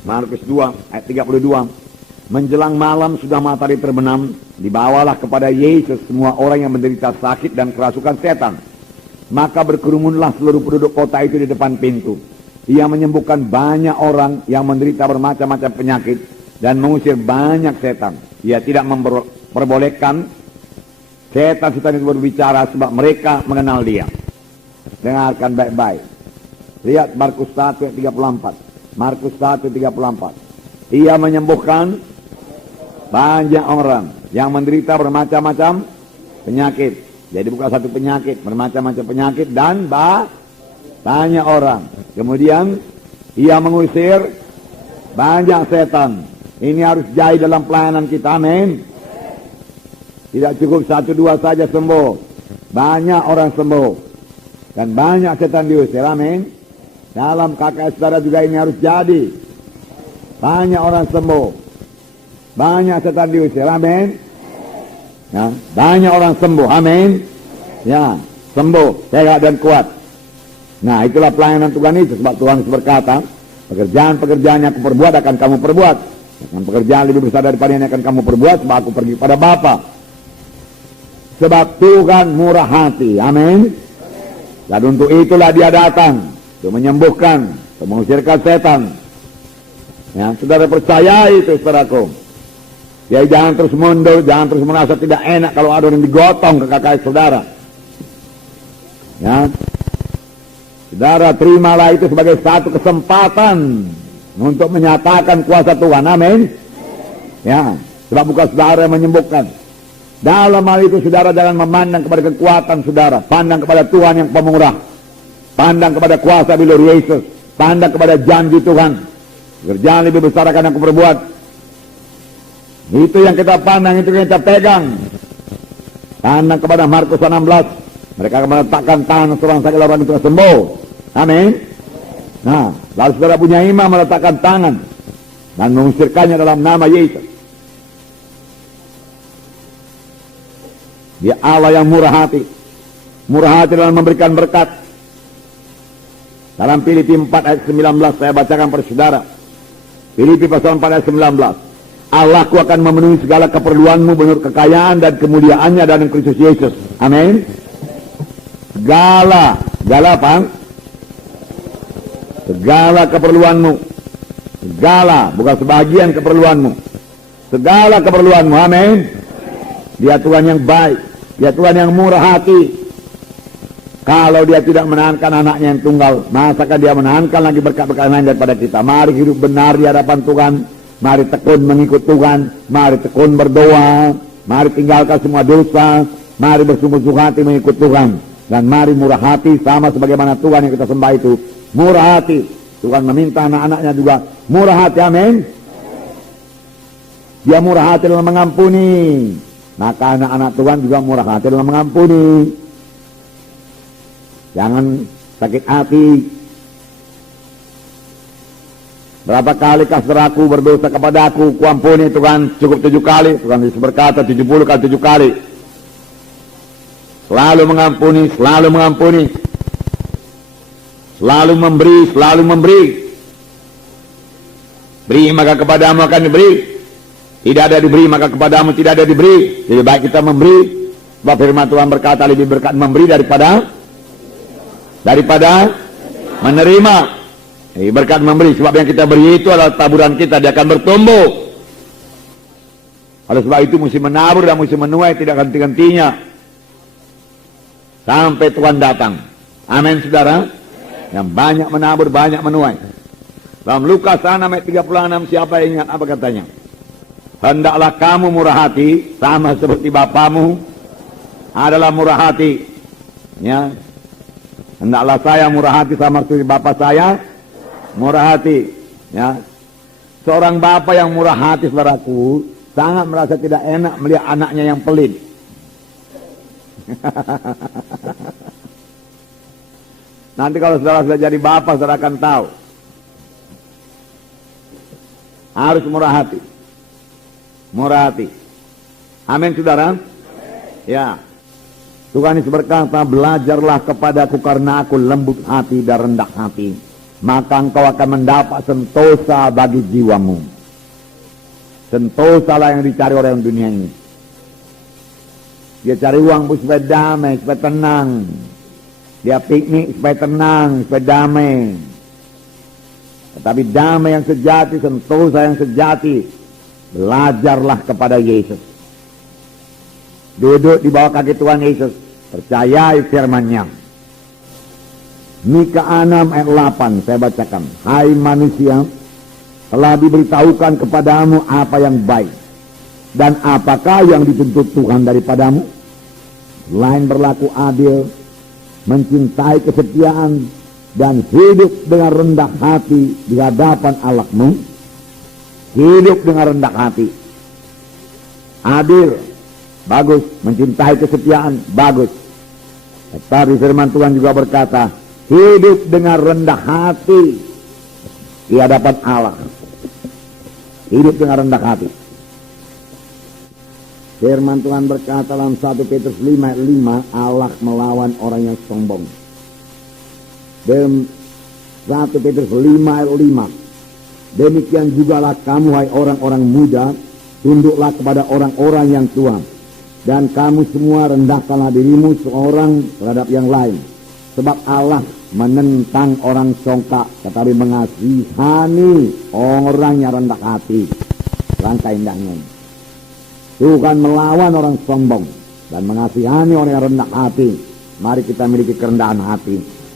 Markus 2 ayat 32. Menjelang malam sudah matahari terbenam, dibawalah kepada Yesus semua orang yang menderita sakit dan kerasukan setan. Maka berkerumunlah seluruh penduduk kota itu di depan pintu. Ia menyembuhkan banyak orang yang menderita bermacam-macam penyakit dan mengusir banyak setan. Ia tidak memperbolehkan setan-setan itu berbicara sebab mereka mengenal dia. Dengarkan baik-baik. Lihat Markus 1 ayat 34. Markus 1 34. Ia menyembuhkan banyak orang yang menderita bermacam-macam penyakit. Jadi bukan satu penyakit, bermacam-macam penyakit dan banyak orang. Kemudian ia mengusir banyak setan. Ini harus jadi dalam pelayanan kita, amin. Tidak cukup 1-2 saja sembuh, banyak orang sembuh dan banyak setan diusir, amin. Dalam KKS saudara juga ini harus jadi. Banyak orang sembuh, banyak setan diusir, amin. Ya, banyak orang sembuh, amin. Ya, sembuh, sehat dan kuat. Nah, itulah pelayanan Tuhan itu. Sebab Tuhan berkata, pekerjaan-pekerjaan yang aku perbuat akan kamu perbuat. Dan pekerjaan lebih besar daripada yang akan kamu perbuat, sebab aku pergi pada Bapa. Sebab Tuhan murah hati, amin. Dan untuk itulah dia datang, untuk menyembuhkan, untuk mengusirkan setan. Ya, saudara percaya itu, saudaraku. Ya, jangan terus mundur, jangan terus merasa tidak enak kalau ada yang digotong ke KKS saudara. Ya, saudara terimalah itu sebagai satu kesempatan untuk menyatakan kuasa Tuhan, amin. Ya, sebab bukan saudara yang menyembuhkan. Dalam hal itu saudara jangan memandang kepada kekuatan saudara, pandang kepada Tuhan yang pemurah, pandang kepada kuasa bilur Yesus, pandang kepada janji Tuhan. Kerjaan lebih besar akan aku perbuat. Itu yang kita pandang, itu yang kita pegang. Pandang kepada Markus 16, mereka akan meletakkan tangan seorang sakit lalu itu sembuh, amin. Nah, lalu saudara punya iman meletakkan tangan dan mengusirkannya dalam nama Yesus. Dia Allah yang murah hati dalam memberikan berkat. Dalam Filipi 4 ayat 19 saya bacakan pada saudara. Filipi pasal 4 ayat 19. Allahku akan memenuhi segala keperluanmu menurut kekayaan dan kemuliaannya dalam Kristus Yesus. Amin. Segala apa? Segala keperluanmu. Segala, bukan sebagian keperluanmu. Segala keperluanmu, amin. Dia Tuhan yang baik, dia Tuhan yang murah hati. Kalau dia tidak menahankan anaknya yang tunggal, masakah dia menahankan lagi berkat-berkat lain daripada kita. Mari hidup benar di hadapan Tuhan. Mari tekun mengikut Tuhan, mari tekun berdoa, mari tinggalkan semua dosa, mari bersungguh-sungguh hati mengikut Tuhan, dan mari murah hati sama sebagaimana Tuhan yang kita sembah itu murah hati. Tuhan meminta anak-anaknya juga murah hati, amin. Dia murah hati dalam mengampuni, maka anak-anak Tuhan juga murah hati dalam mengampuni. Jangan sakit hati. Berapa kali saudaraku berdosa kepadaku, kuampuni Tuhan, cukup 7 kali. Tuhan Yesus berkata 70 kali 7 kali. Selalu mengampuni, selalu mengampuni. Selalu memberi, selalu memberi. Beri maka kepadamu akan diberi. Tidak ada diberi maka kepadamu tidak ada diberi. Lebih baik kita memberi. Sebab firman Tuhan berkata lebih berkat memberi daripada menerima. Berkat memberi, sebab yang kita beri itu adalah taburan kita, dia akan bertumbuh. Oleh sebab itu mesti menabur dan mesti menuai, tidak henti-hentinya sampai Tuhan datang. Amin saudara. Yang banyak menabur, banyak menuai. Dalam Lukas 6 ayat 36, siapa yang ingat apa katanya? Hendaklah kamu murah hati sama seperti Bapamu adalah murah hati. Ya. Hendaklah saya murah hati sama seperti Bapa saya murah hati. Ya. Seorang bapa yang murah hati, saudaraku, sangat merasa tidak enak melihat anaknya yang pelit. Nanti kalau saudara sudah jadi bapa, saudara akan tahu. Harus murah hati. Murah hati. Amin saudara. Ya. Tuhan Yesus berkata, belajarlah kepadaku karena aku lembut hati dan rendah hati. maka engkau akan mendapat sentosa bagi jiwamu. Sentosa lah yang dicari orang dunia ini. Dia cari uang supaya damai, supaya tenang. Dia piknik supaya tenang, supaya damai. Tetapi damai yang sejati, sentosa yang sejati, belajarlah kepada Yesus. Duduk di bawah kaki Tuhan Yesus, percayai firman-Nya. Mika 6 ayat 8 saya bacakan. Hai manusia, telah diberitahukan kepadamu apa yang baik, dan apakah yang dituntut Tuhan daripadamu? Selain berlaku adil, mencintai kesetiaan, dan hidup dengan rendah hati di hadapan Allahmu. Hidup dengan rendah hati. Adil, bagus. Mencintai kesetiaan, bagus. Tetapi firman Tuhan juga berkata, hidup dengan rendah hati di hadapan Allah. Hidup dengan rendah hati. Firman Tuhan berkata dalam 1 Petrus 5 ayat 5, Allah melawan orang yang sombong. Dan 1 Petrus 5 ayat 5, demikian jugalah kamu hai orang-orang muda, tunduklah kepada orang-orang yang tua, dan kamu semua rendahkanlah dirimu seorang terhadap yang lain. Sebab Allah menentang orang songkak, tetapi mengasihani orang yang rendah hati. Langkah indahnya. Tuhan melawan orang sombong dan mengasihani orang yang rendah hati. Mari kita miliki kerendahan hati.